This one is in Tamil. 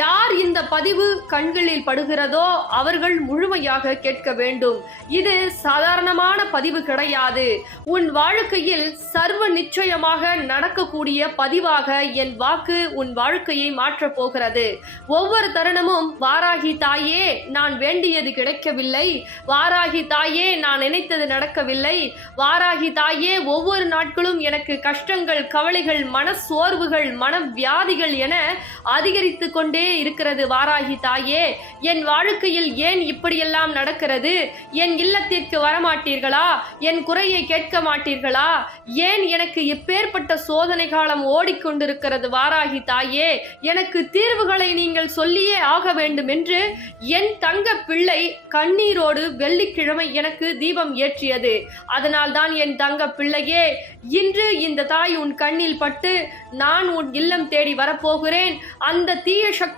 யார் இந்த பதிவு கண்களில் படுகிறதோ அவர்கள் முழுமையாக கேட்க வேண்டும். இது சாதாரணமான பதிவு கிடையாது. உன் வாழ்க்கையில் சர்வ நிச்சயமாக நடக்கக்கூடிய பதிவாக என் வாக்கு உன் வாழ்க்கையை மாற்றப் போகிறது. ஒவ்வொரு தருணமும் வாராகி தாயே, நான் வேண்டியது கிடைக்கவில்லை, வாராகி தாயே, நான் நினைத்தது நடக்கவில்லை, வாராகி தாயே, ஒவ்வொரு நாட்களும் எனக்கு கஷ்டங்கள், கவலைகள், மன சோர்வுகள், மன வியாதிகள் என அதிகரித்து கொண்டே இருக்கிறது. வாராகி தாயே, என் வாழ்க்கையில் ஏன் இப்படியெல்லாம் நடக்கிறது? என் இல்லத்திற்கு வரமாட்டீர்களா? என் குறையை கேட்க மாட்டீர்களா? ஏன் எனக்கு இப்பேற்பட்ட சோதனை காலம் ஓடிக்கொண்டிருக்கிறது? வாராகி தாயே, எனக்கு தீர்வுகளை நீங்கள் சொல்லியே ஆக வேண்டும் என்று என் தங்க பிள்ளை கண்ணீரோடு வெள்ளிக்கிழமை எனக்கு தீபம் ஏற்றியது. அதனால் தான் என் தங்க பிள்ளையே, இன்று இந்த தாய் உன் கண்ணில் பட்டு நான் உன் இல்லம் தேடி வரப்போகிறேன். அந்த தீய சக்தி